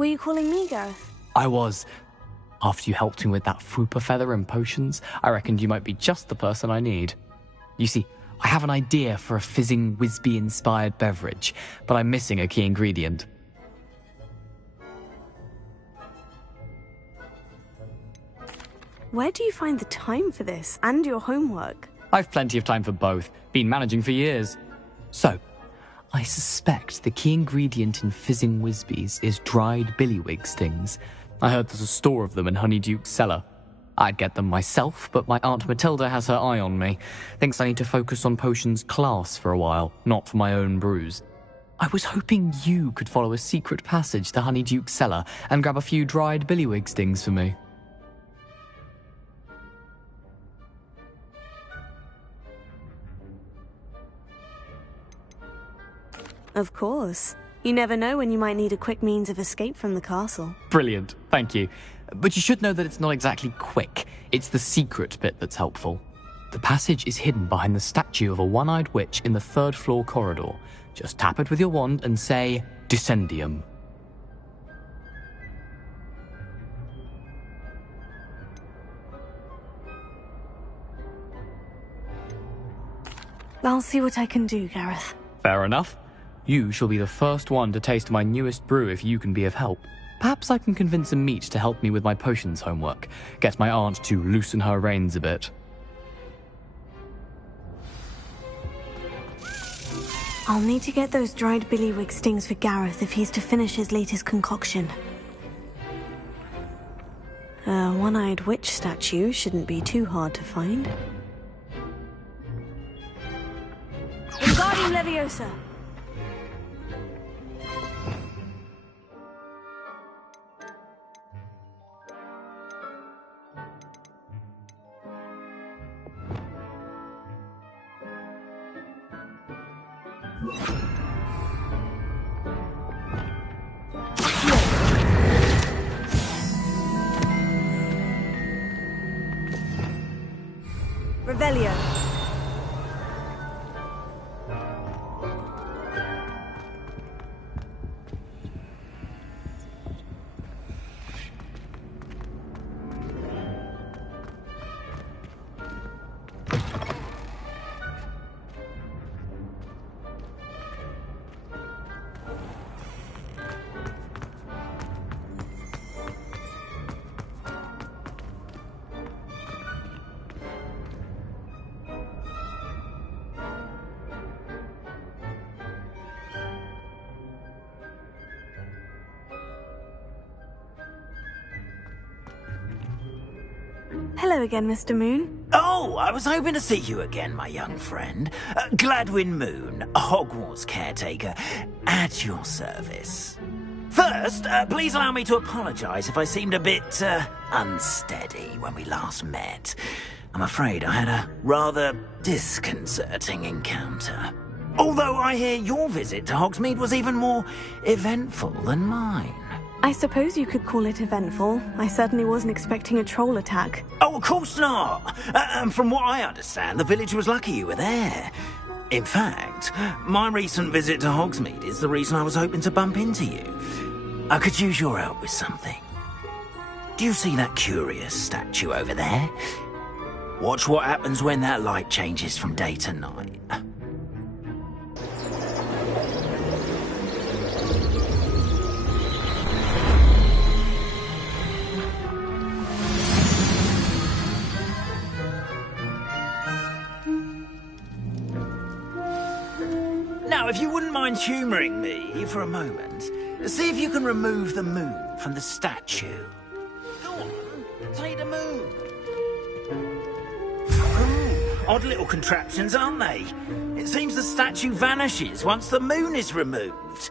Were you calling me, Gareth? I was. After you helped me with that fupa feather and potions, I reckoned you might be just the person I need. You see, I have an idea for a fizzing Whizbee-inspired beverage, but I'm missing a key ingredient. Where do you find the time for this, and your homework? I've plenty of time for both. Been managing for years. So, I suspect the key ingredient in fizzing Whizbees is dried billywig stings. I heard there's a store of them in Honeyduke's cellar. I'd get them myself, but my Aunt Matilda has her eye on me. Thinks I need to focus on potions class for a while, not for my own brews. I was hoping you could follow a secret passage to Honeyduke's cellar and grab a few dried billywig stings for me. Of course. You never know when you might need a quick means of escape from the castle. Brilliant, thank you. But you should know that it's not exactly quick. It's the secret bit that's helpful. The passage is hidden behind the statue of a one-eyed witch in the third-floor corridor. Just tap it with your wand and say, Descendium. I'll see what I can do, Gareth. Fair enough. You shall be the first one to taste my newest brew if you can be of help. Perhaps I can convince a meat to help me with my potions homework. Get my aunt to loosen her reins a bit. I'll need to get those dried billywig stings for Gareth if he's to finish his latest concoction. A one-eyed witch statue shouldn't be too hard to find. Wingardium Leviosa! Revelio. Hello again, Mr. Moon. Oh, I was hoping to see you again, my young friend. Gladwin Moon, Hogwarts caretaker, at your service. First, please allow me to apologise if I seemed a bit, unsteady when we last met. I'm afraid I had a rather disconcerting encounter. Although I hear your visit to Hogsmeade was even more eventful than mine. I suppose you could call it eventful. I certainly wasn't expecting a troll attack. Oh, of course not. And from what I understand, the village was lucky you were there. In fact, my recent visit to Hogsmeade is the reason I was hoping to bump into you. I could use your help with something. Do you see that curious statue over there? Watch what happens when that light changes from day to night. Now, if you wouldn't mind humouring me for a moment, see if you can remove the moon from the statue. Go on, take the moon. Odd little contraptions, aren't they? It seems the statue vanishes once the moon is removed.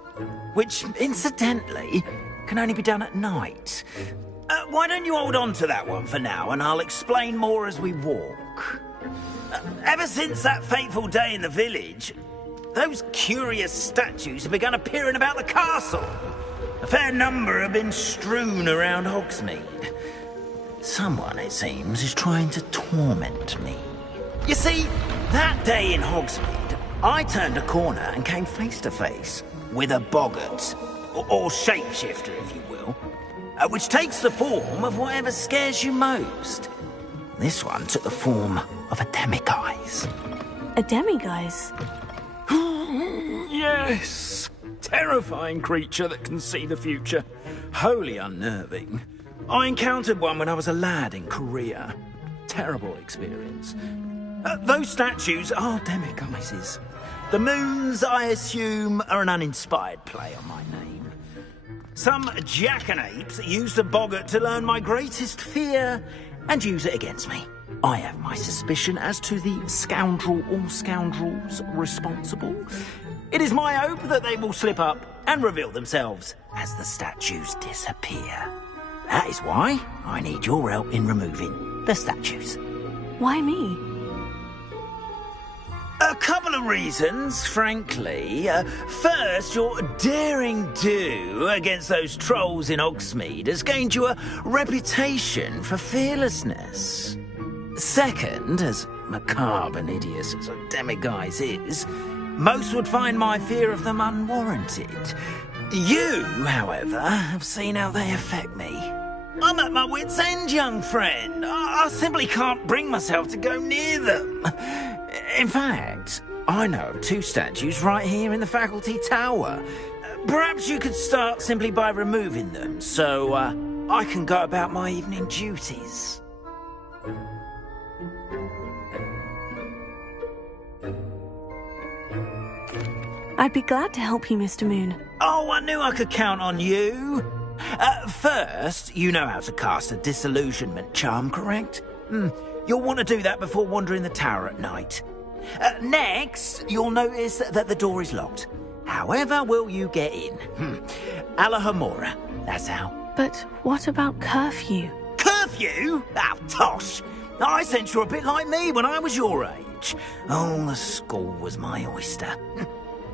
Which, incidentally, can only be done at night. Why don't you hold on to that one for now, and I'll explain more as we walk. Ever since that fateful day in the village, those curious statues have begun appearing about the castle. A fair number have been strewn around Hogsmeade. Someone, it seems, is trying to torment me. You see, that day in Hogsmeade, I turned a corner and came face to face with a boggart, or shapeshifter, if you will, which takes the form of whatever scares you most. This one took the form of a demiguise. A demiguise? Yes! Terrifying creature that can see the future. Wholly unnerving. I encountered one when I was a lad in Korea. Terrible experience. Those statues are demiguises. The moons, I assume, are an uninspired play on my name. Some jackanapes used a boggart to learn my greatest fear and use it against me. I have my suspicion as to the scoundrel or scoundrels responsible. It is my hope that they will slip up and reveal themselves as the statues disappear. That is why I need your help in removing the statues. Why me? A couple of reasons, frankly. First, your daring do against those trolls in Hogsmeade has gained you a reputation for fearlessness. Second, as macabre and hideous as a demiguise is, most would find my fear of them unwarranted. You, however, have seen how they affect me. I'm at my wit's end, young friend. I simply can't bring myself to go near them. In fact, I know of two statues right here in the faculty tower. Perhaps you could start simply by removing them, so I can go about my evening duties. I'd be glad to help you, Mr. Moon. Oh, I knew I could count on you. First, you know how to cast a disillusionment charm, correct? You'll want to do that before wandering the tower at night. Next, you'll notice that the door is locked. However will you get in? Alahomora, that's how. But what about curfew? Curfew? Oh, tosh. I sense you're a bit like me when I was your age. Oh, the school was my oyster.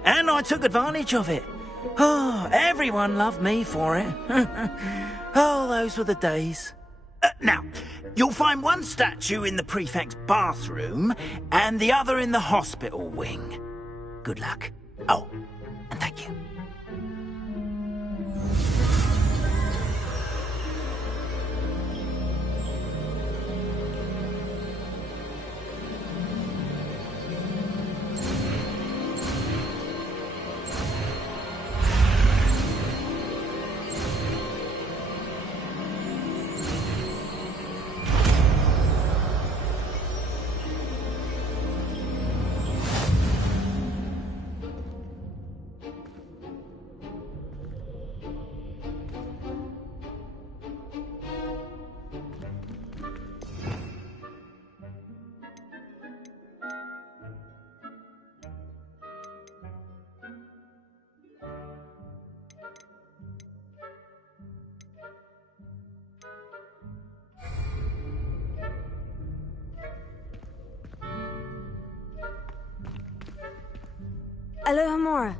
And I took advantage of it. Oh, everyone loved me for it. Oh, those were the days. Now, you'll find one statue in the prefect's bathroom and the other in the hospital wing. Good luck. Oh, and thank you. Alohomora.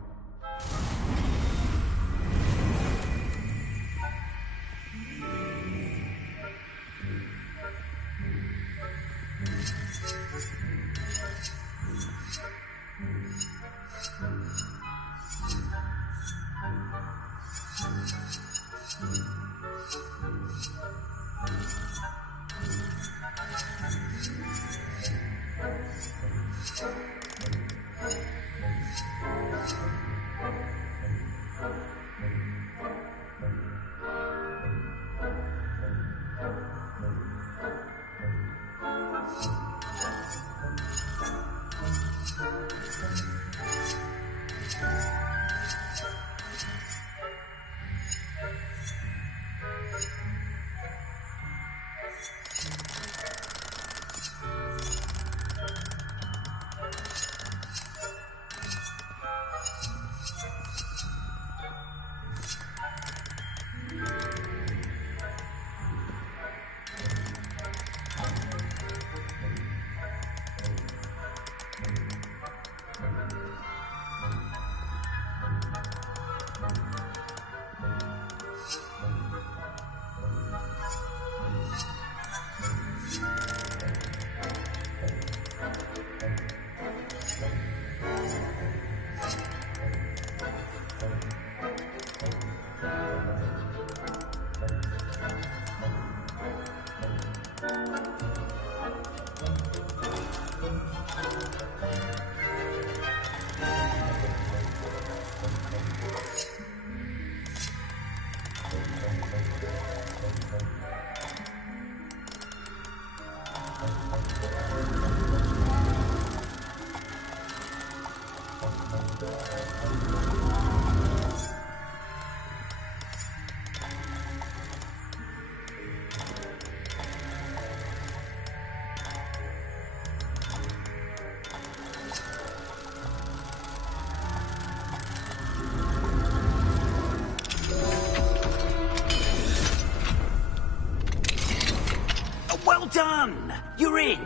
Well done! You're in!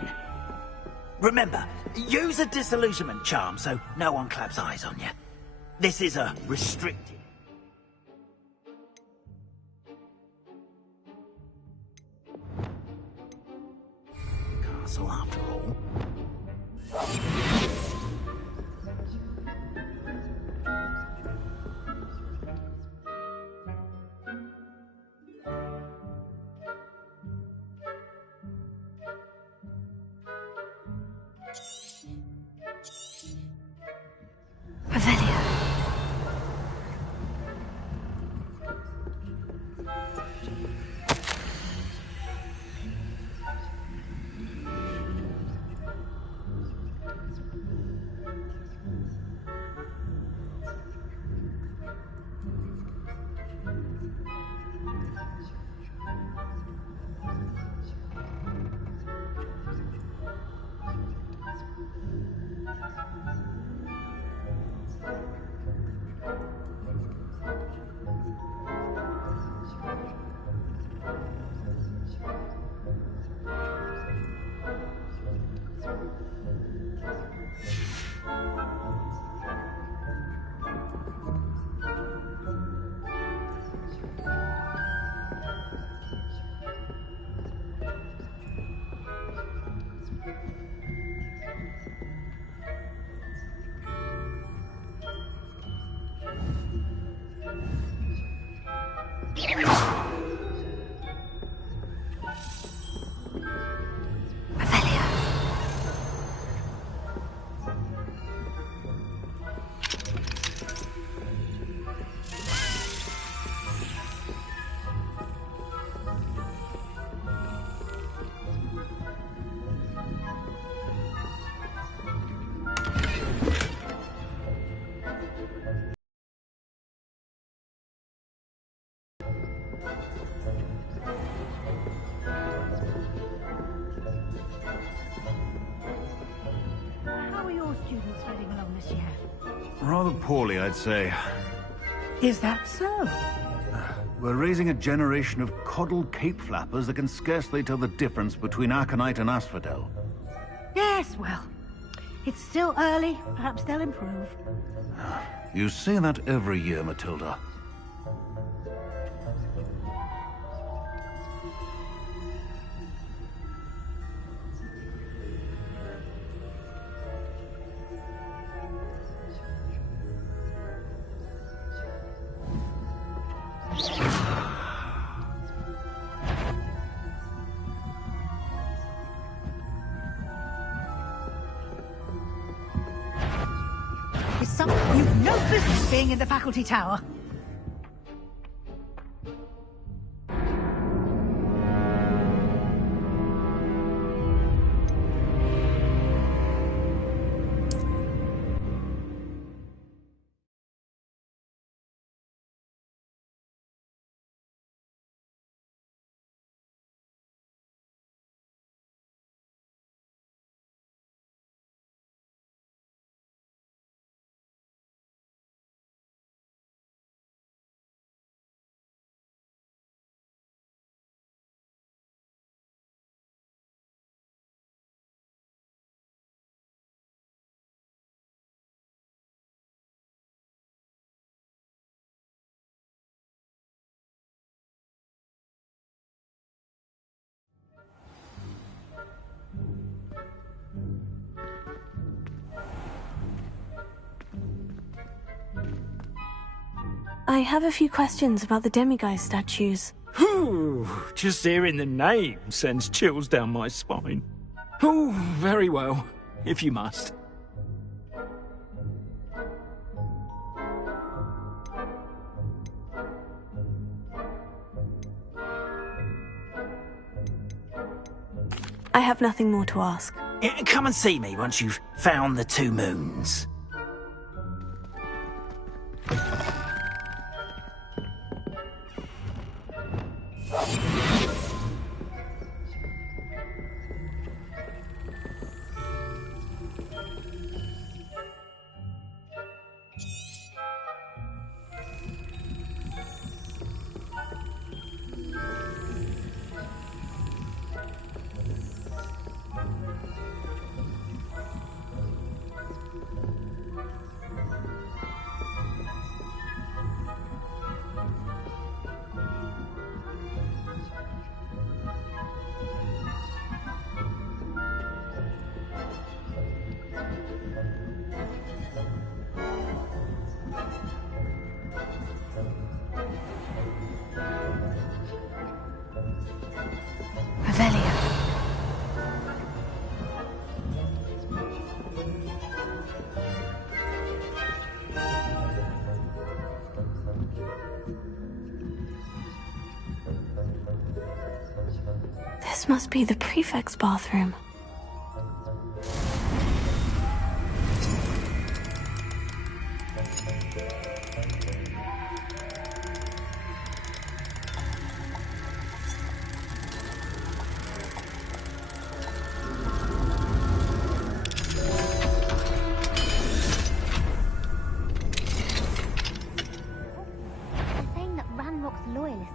Remember, use a disillusionment charm so no one claps eyes on you. This is a restricted... castle after all. Revelio. Students getting along this year? Rather poorly, I'd say. Is that so? We're raising a generation of coddled cape flappers that can scarcely tell the difference between aconite and asphodel. Yes, well, It's still early. Perhaps they'll improve. You say that every year, Matilda. It's something you've no business being in the faculty tower. I have a few questions about the demiguise statues. Whew, just hearing the name sends chills down my spine. Oh, very well, if you must. I have nothing more to ask. Come and see me once you've found the two moons. Revelio. This must be the prefect's bathroom.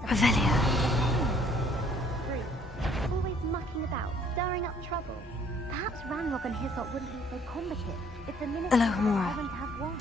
Revelio. Always mucking about, stirring up trouble. Perhaps Ranrock and Hyssop wouldn't be so combative if the ministers Hello, Mora. weren't to have won.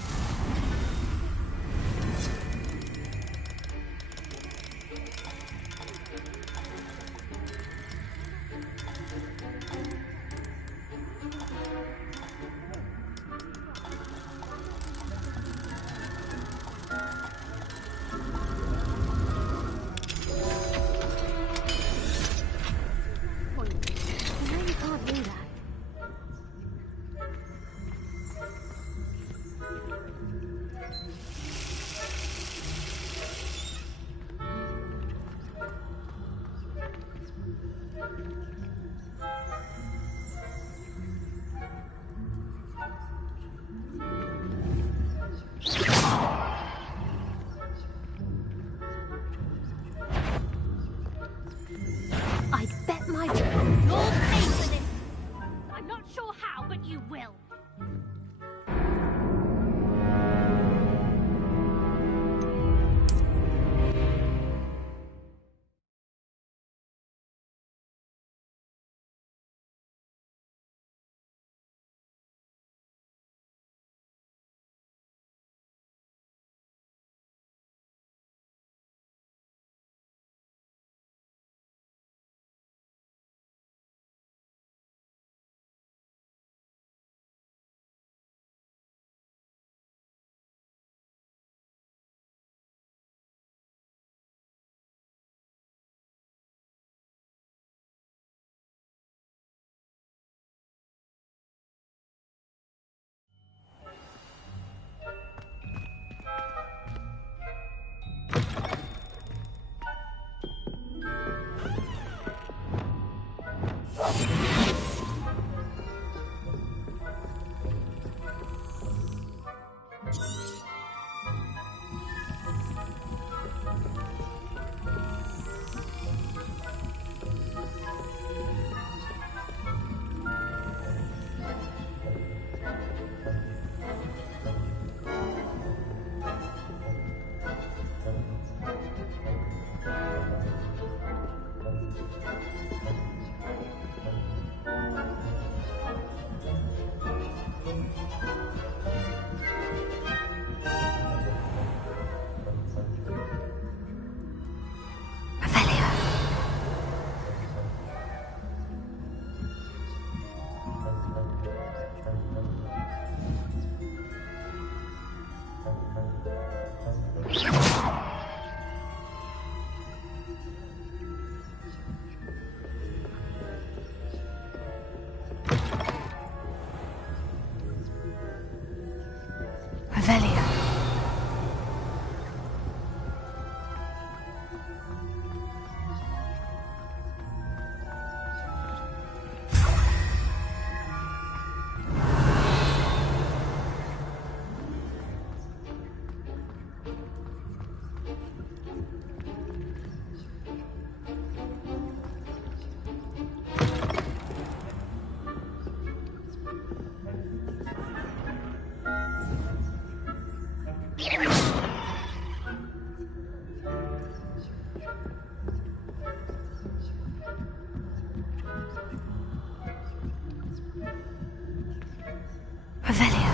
Revelio.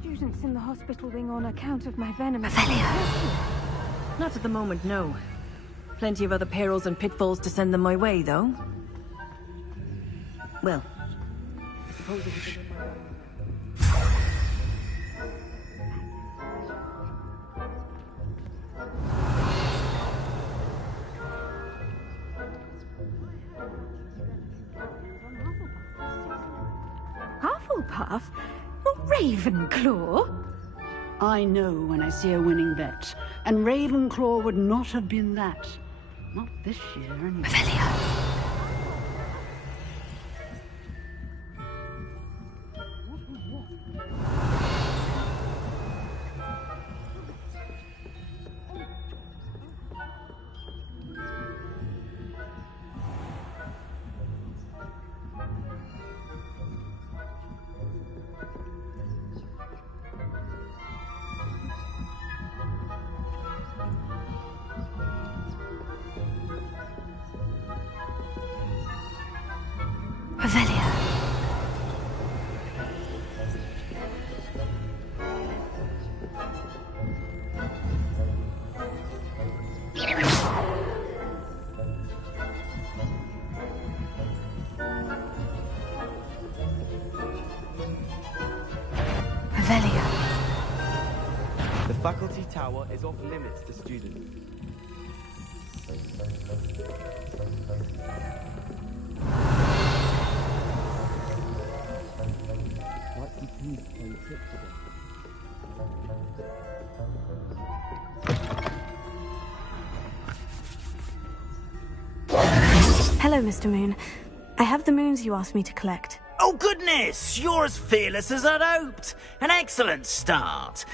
Students in the hospital wing on account of my venom. Revelio. Not at the moment, no. Plenty of other perils and pitfalls to send them my way, though. Well, suppose it was... Hufflepuff? Not Ravenclaw? I know when I see a winning bet, and Ravenclaw would not have been that. Not this year, anyway. Revelio. Revelio. Revelio. The faculty tower is off limits to students. Hello, Mr. Moon. I have the moons you asked me to collect. Oh, goodness! You're as fearless as I'd hoped. An excellent start.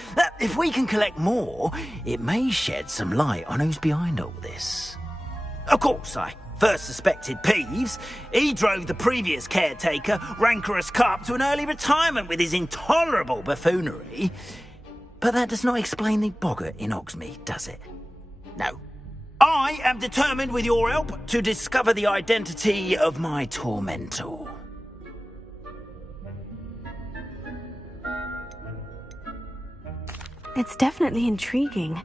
If we can collect more, it may shed some light on who's behind all this. Of course, I first suspected Peeves. He drove the previous caretaker, Rancorous Carp, to an early retirement with his intolerable buffoonery. But that does not explain the boggart in Hogsmeade, does it? No. I am determined, with your help, to discover the identity of my tormentor. It's definitely intriguing.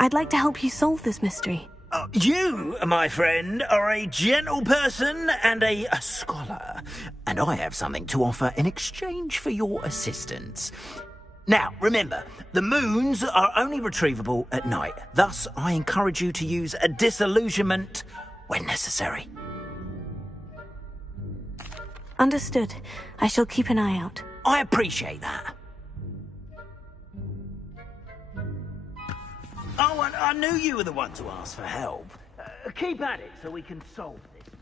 I'd like to help you solve this mystery. You, my friend, are a gentle person and a scholar, and I have something to offer in exchange for your assistance. Now, remember, the moons are only retrievable at night. Thus, I encourage you to use a disillusionment when necessary. Understood. I shall keep an eye out. I appreciate that. Oh, and I knew you were the one to ask for help. Keep at it so we can solve this.